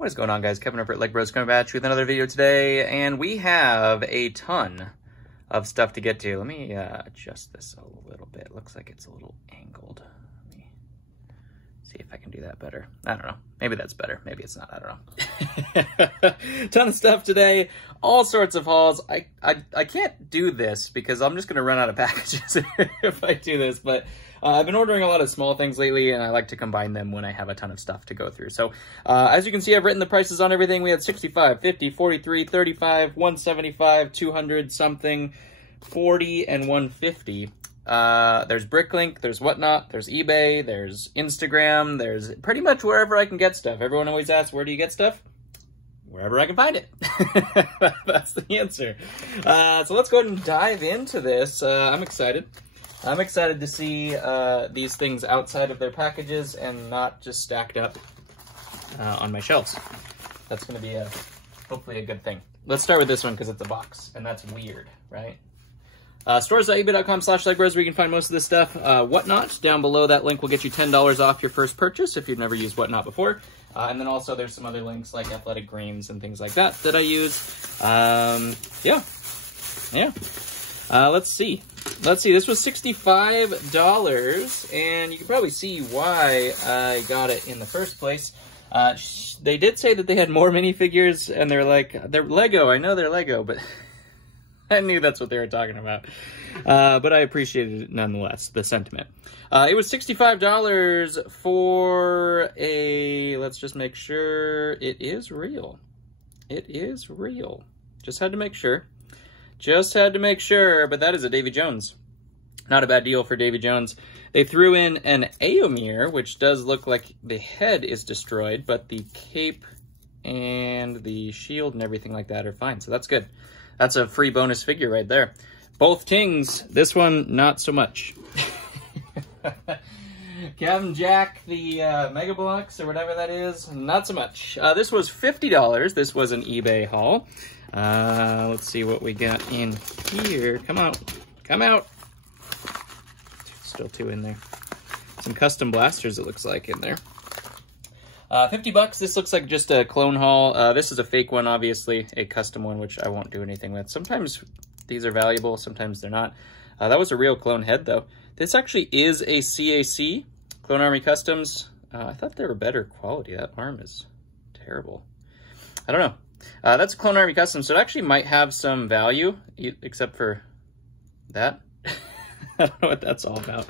What is going on, guys? Kevin over at Leg Bros coming at you with another video today, and we have a ton of stuff to get to. Let me adjust this a little bit. Looks like it's a little angled. Let me see if I can do that better. I don't know. Maybe that's better. Maybe it's not. I don't know. Ton of stuff today. All sorts of hauls. I can't do this because I'm just going to run out of packages if I do this, but I've been ordering a lot of small things lately, and I like to combine them when I have a ton of stuff to go through. So, as you can see, I've written the prices on everything. We had 65, 50, 43, 35, 175, 200 something, 40, and 150. There's Bricklink, there's Whatnot, there's eBay, there's Instagram, there's pretty much wherever I can get stuff. Everyone always asks, where do you get stuff? Wherever I can find it. That's the answer. So let's go ahead and dive into this. I'm excited. I'm excited to see these things outside of their packages and not just stacked up on my shelves. That's going to be hopefully a good thing. Let's start with this one because it's a box, and that's weird, right? Stores.ebay.com/legbros where you can find most of this stuff. Whatnot, down below that link will get you $10 off your first purchase if you've never used Whatnot before. And then also there's some other links like Athletic Greens and things like that that I use. Yeah. Let's see. This was $65, and you can probably see why I got it in the first place. They did say that they had more minifigures, and they're like, they're Lego. I know they're Lego, but I knew that's what they were talking about. But I appreciated it nonetheless, the sentiment. It was $65 for a, let's just make sure it is real. It is real. Just had to make sure. Just had to make sure, but that is a Davy Jones. Not a bad deal for Davy Jones. They threw in an Eomer, which does look like the head is destroyed, but the cape and the shield and everything like that are fine, so that's good. That's a free bonus figure right there. Both Tings, this one, not so much. Captain Jack, the Mega Bloks, or whatever that is, not so much. This was $50. This was an eBay haul. Let's see what we got in here. Come out. Come out. Still two in there. Some custom blasters, it looks like, in there. $50. This looks like just a clone haul. This is a fake one, obviously. A custom one, which I won't do anything with. Sometimes these are valuable, sometimes they're not. That was a real clone head, though. This actually is a CAC, Clone Army Customs. I thought they were better quality. That arm is terrible. I don't know. That's a Clone Army Custom, so it actually might have some value, except for that. I don't know what that's all about.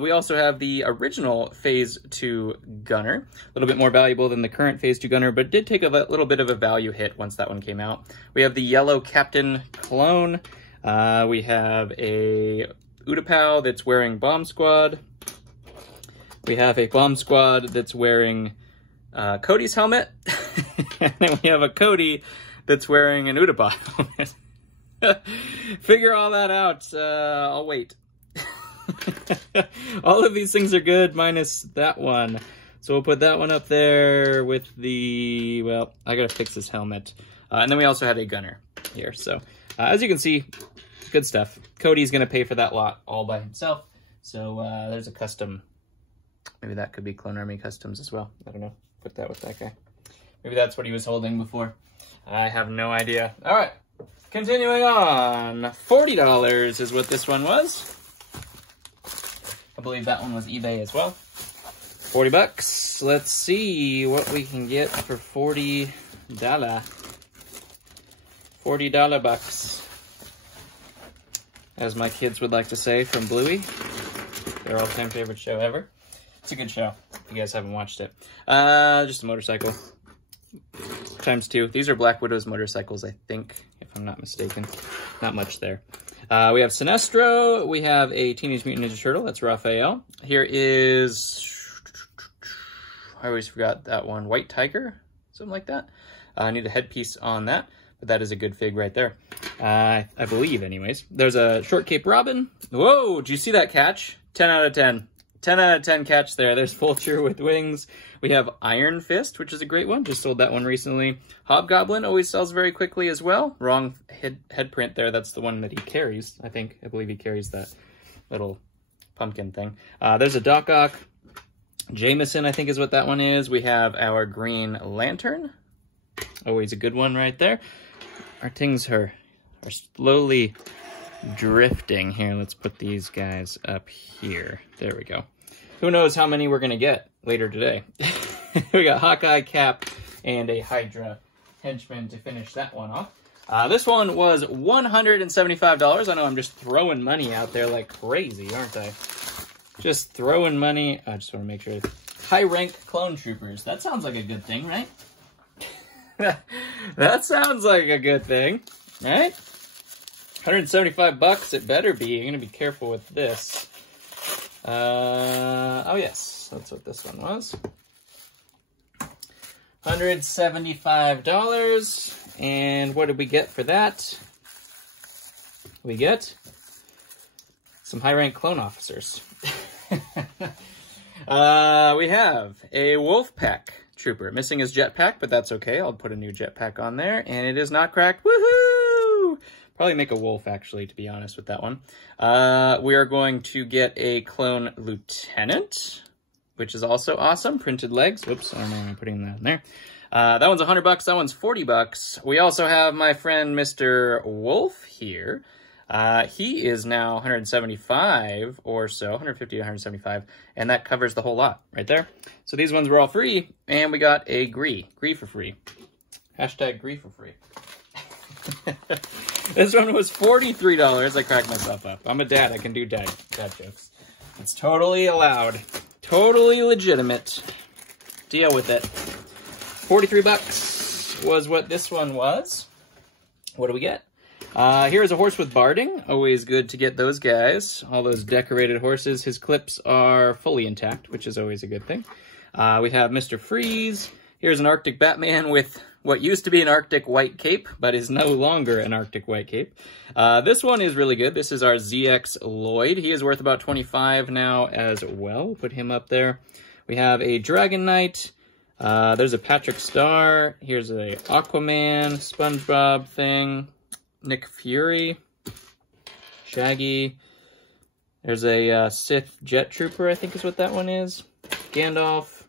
We also have the original Phase 2 Gunner, a little bit more valuable than the current Phase 2 Gunner, but did take a little bit of a value hit once that one came out. We have the yellow Captain Clone. We have a Utapau that's wearing Bomb Squad. We have a Bomb Squad that's wearing Cody's helmet. And then we have a Cody that's wearing an Utapau helmet. Figure all that out. I'll wait. All of these things are good, minus that one. So we'll put that one up there with the, well, I gotta fix this helmet. And then we also had a gunner here. So as you can see, good stuff. Cody's gonna pay for that lot all by himself. So there's a custom. Maybe that could be Clone Army Customs as well. I don't know. Put that with that guy. Maybe that's what he was holding before. I have no idea. All right. Continuing on, $40 is what this one was. I believe that one was eBay as well. $40. Let's see what we can get for $40. $40 bucks. As my kids would like to say from Bluey. Their all-time favorite show ever. It's a good show, if you guys haven't watched it. Just a motorcycle. ×2. These are Black Widow's motorcycles, I think, if I'm not mistaken. Not much there. We have Sinestro. We have a Teenage Mutant Ninja Turtle. That's Raphael. Here is, I always forgot that one, White Tiger, something like that. I need a headpiece on that, but that is a good fig right there. I believe, anyways. There's a Short Cape Robin. Whoa, did you see that catch? 10 out of 10. 10 out of 10 catch there. There's Vulture with wings. We have Iron Fist, which is a great one. Just sold that one recently. Hobgoblin always sells very quickly as well. Wrong head print there. That's the one that he carries, I think. I believe he carries that little pumpkin thing. There's a Doc Ock. Jameson, I think is what that one is. We have our Green Lantern. Always a good one right there. Our things are slowly drifting. Here, let's put these guys up here. There we go. Who knows how many we're going to get later today. We got Hawkeye, Cap, and a Hydra henchman to finish that one off. This one was $175. I know I'm just throwing money out there like crazy, aren't I? Just throwing money. I just want to make sure. High rank clone troopers. That sounds like a good thing, right? That sounds like a good thing, right? 175 bucks, it better be. I'm going to be careful with this. Oh yes, that's what this one was. $175. And what did we get for that? We get some high-rank clone officers. We have a Wolfpack trooper. Missing his jetpack, but that's okay. I'll put a new jetpack on there. And it is not cracked. Woohoo! Probably make a wolf, actually, to be honest with that one. We are going to get a clone lieutenant, which is also awesome. Printed legs. Whoops, I don't know why I'm putting that in there. That one's $100. That one's $40. We also have my friend Mr. Wolf here. He is now 175 or so, 150 to 175, and that covers the whole lot right there. So these ones were all free, and we got a Gree for free. Hashtag Gree for free. This one was $43. I cracked myself up. I'm a dad. I can do dad jokes. It's totally allowed. Totally legitimate. Deal with it. 43 bucks was what this one was. What do we get? Here's a horse with barding. Always good to get those guys. All those decorated horses. His clips are fully intact, which is always a good thing. We have Mr. Freeze. Here's an Arctic Batman with what used to be an Arctic white cape, but is no longer an Arctic white cape. This one is really good. This is our ZX Lloyd. He is worth about 25 now as well. We'll put him up there. We have a Dragon Knight. There's a Patrick Star. Here's a Aquaman, SpongeBob thing. Nick Fury. Shaggy. There's a Sith Jet Trooper, I think is what that one is. Gandalf.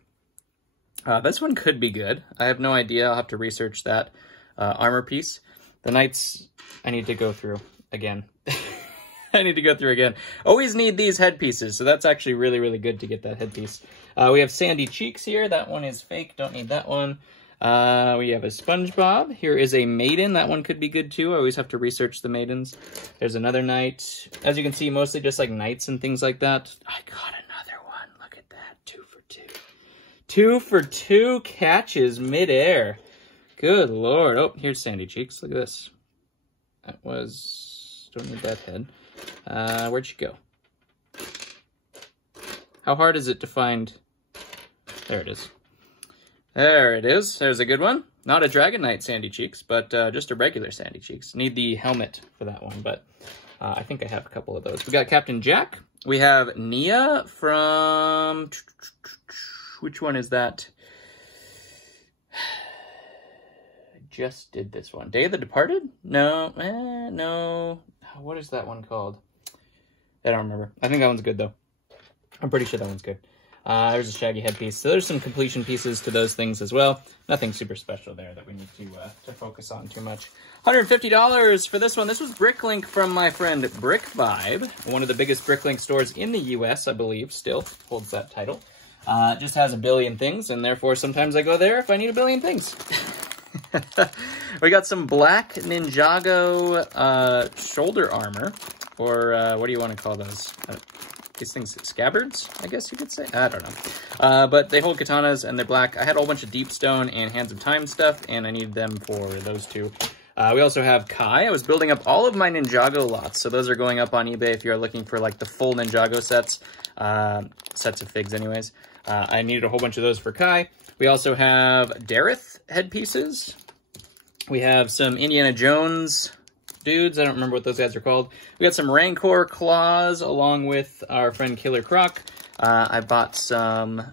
This one could be good. I have no idea. I'll have to research that armor piece. The Knights, I need to go through again. I need to go through again. Always need these headpieces, so that's actually really, really good to get that headpiece. We have Sandy Cheeks here. That one is fake. Don't need that one. We have a SpongeBob. Here is a Maiden. That one could be good too. I always have to research the Maidens. There's another Knight. As you can see, mostly just like Knights and things like that. I got another one. Look at that. 2 for 2. 2 for 2 catches midair. Good Lord. Oh, here's Sandy Cheeks. Look at this. That was... Don't need that head. Where'd she go? How hard is it to find... There it is. There it is. There's a good one. Not a Dragon Knight Sandy Cheeks, but just a regular Sandy Cheeks. Need the helmet for that one, but I think I have a couple of those. We got Captain Jack. We have Nia from... Which one is that? I just did this one. Day of the Departed? No. No. What is that one called? I don't remember. I think that one's good, though. I'm pretty sure that one's good. There's a Shaggy headpiece. So there's some completion pieces to those things as well. Nothing super special there that we need to focus on too much. $150 for this one. This was Bricklink from my friend Brick Vibe, one of the biggest Bricklink stores in the US, I believe, still holds that title. Just has a billion things, and therefore sometimes I go there if I need a billion things. We got some black Ninjago shoulder armor, or what do you want to call those? These things, scabbards, I guess you could say? I don't know. But they hold katanas, and they're black. I had a whole bunch of Deep Stone and Hands of Time stuff, and I needed them for those two. We also have Kai. I was building up all of my Ninjago lots, so those are going up on eBay if you're looking for, like, the full Ninjago sets. Sets of figs, anyways. I needed a whole bunch of those for Kai. We also have Dareth headpieces. We have some Indiana Jones dudes. I don't remember what those guys are called. We got some Rancor claws along with our friend Killer Croc. I bought some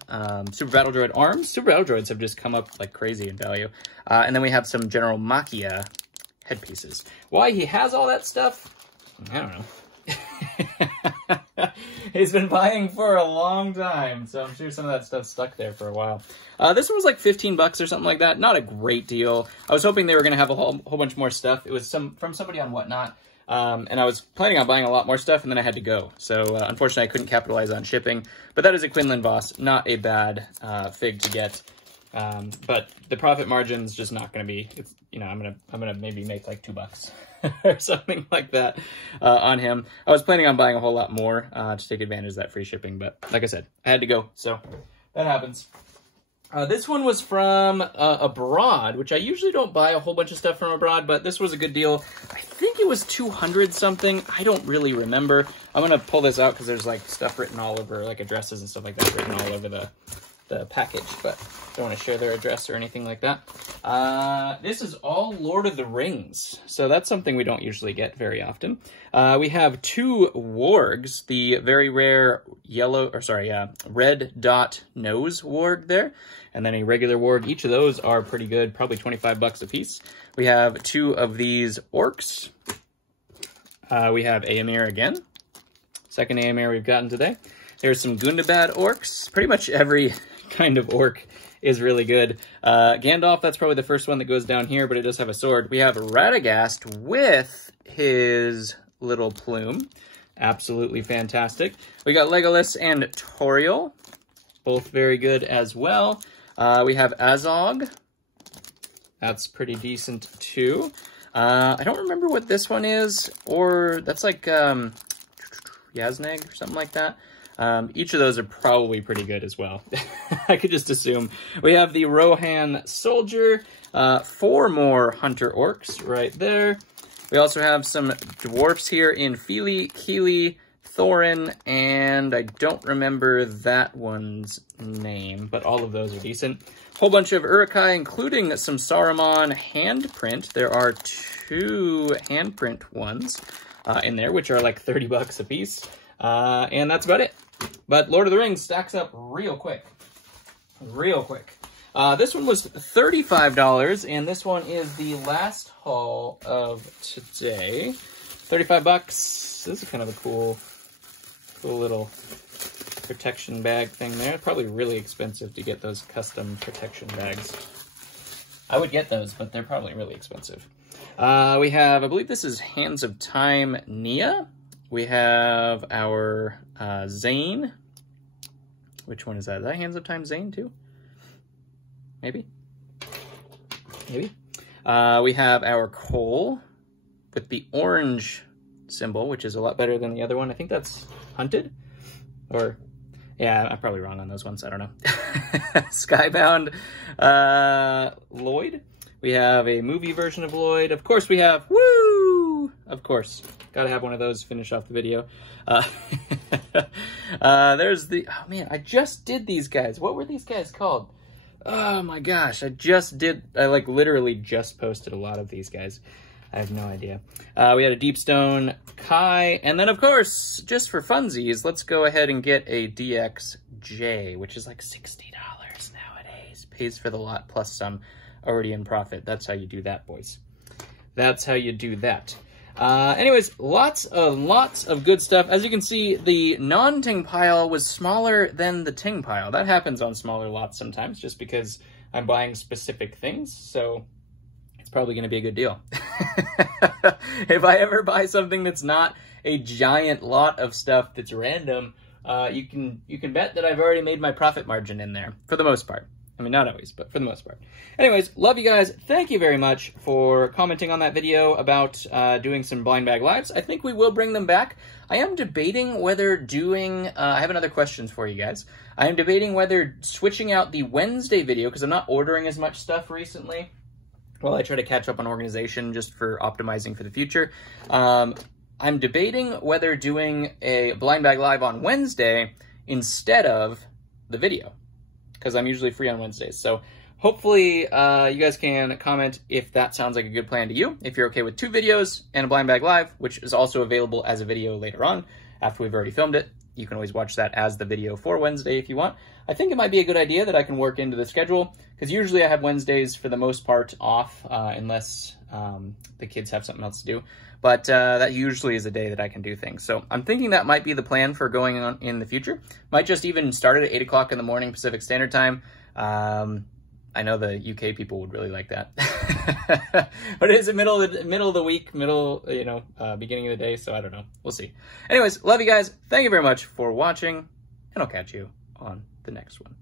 Super Battle Droid arms. Super Battle Droids have just come up like crazy in value. And then we have some General Machia headpieces. Why he has all that stuff, I don't know. He's been buying for a long time, so I'm sure some of that stuff stuck there for a while. This one was like 15 bucks or something like that. Not a great deal. I was hoping they were going to have a whole bunch more stuff. It was from somebody on Whatnot, and I was planning on buying a lot more stuff, and then I had to go. So unfortunately, I couldn't capitalize on shipping. But that is a Quinlan Voss. Not a bad fig to get. But the profit margin's just not going to be, you know, I'm gonna maybe make like $2 or something like that on him. I was planning on buying a whole lot more to take advantage of that free shipping, but like I said, I had to go, so that happens. This one was from abroad, which I usually don't buy a whole bunch of stuff from abroad, but this was a good deal. I think it was 200 something. I don't really remember. I'm gonna pull this out because there's like stuff written all over, like addresses and stuff like that written all over the package, but don't want to share their address or anything like that. This is all Lord of the Rings, so that's something we don't usually get very often. We have 2 wargs, the very rare red dot nose warg there, and then a regular warg. Each of those are pretty good, probably 25 bucks a piece. We have 2 of these orcs. We have Éomer again, second Éomer we've gotten today. There's some Gundabad orcs. Pretty much every kind of orc is really good. Gandalf, that's probably the first one that goes down here, but it does have a sword. We have Radagast with his little plume. Absolutely fantastic. We got Legolas and Toriel, both very good as well. We have Azog. That's pretty decent too. I don't remember what this one is, or that's like Yazneg or something like that. Each of those are probably pretty good as well. I could just assume. We have the Rohan Soldier, 4 more Hunter Orcs right there. We also have some dwarfs here in Fili, Kili, Thorin, and I don't remember that one's name, but all of those are decent. Whole bunch of Uruk-hai, including some Saruman handprint. There are 2 handprint ones in there, which are like 30 bucks a piece. And that's about it. But Lord of the Rings stacks up real quick. Real quick. This one was $35, and this one is the last haul of today. 35 bucks. This is kind of a cool little protection bag thing there. Probably really expensive to get those custom protection bags. I would get those, but they're probably really expensive. We have, I believe this is Hands of Time Nia. We have our Zane. Which one is that? Is that Hands of Time Zane too? Maybe? Maybe. We have our Cole with the orange symbol, which is a lot better than the other one. I think that's Hunted. Or, yeah, I'm probably wrong on those ones. I don't know. Skybound Lloyd. We have a movie version of Lloyd. Of course we have, woo! Of course. Gotta have one of those to finish off the video. There's the, oh man, I just did these guys. What were these guys called? Oh my gosh, I like literally just posted a lot of these guys. I have no idea. We had a Deepstone Kai, and then of course, just for funsies, let's go ahead and get a DXJ, which is like $60 nowadays. Pays for the lot plus some, already in profit. That's how you do that, boys. That's how you do that. Anyways, lots of good stuff. As you can see, the non-Ting pile was smaller than the Ting pile. That happens on smaller lots sometimes, just because I'm buying specific things, so it's probably going to be a good deal. If I ever buy something that's not a giant lot of stuff that's random, you can bet that I've already made my profit margin in there, for the most part. I mean, not always, but for the most part. Anyways, love you guys. Thank you very much for commenting on that video about doing some blind bag lives. I think we will bring them back. I am debating whether doing... I have another question for you guys. I am debating whether switching out the Wednesday video, because I'm not ordering as much stuff recently, while I try to catch up on organization just for optimizing for the future. I'm debating whether doing a blind bag live on Wednesday instead of the video, because I'm usually free on Wednesdays. So hopefully you guys can comment if that sounds like a good plan to you. If you're okay with 2 videos and a blind bag live, which is also available as a video later on after we've already filmed it, you can always watch that as the video for Wednesday if you want. I think it might be a good idea that I can work into the schedule, because usually I have Wednesdays for the most part off, unless the kids have something else to do. But that usually is a day that I can do things. So I'm thinking that might be the plan for going on in the future. Might just even start it at 8 o'clock in the morning Pacific Standard Time. I know the UK people would really like that. But it is the middle of the week, beginning of the day, so I don't know. We'll see. Anyways, love you guys. Thank you very much for watching, and I'll catch you on the next one.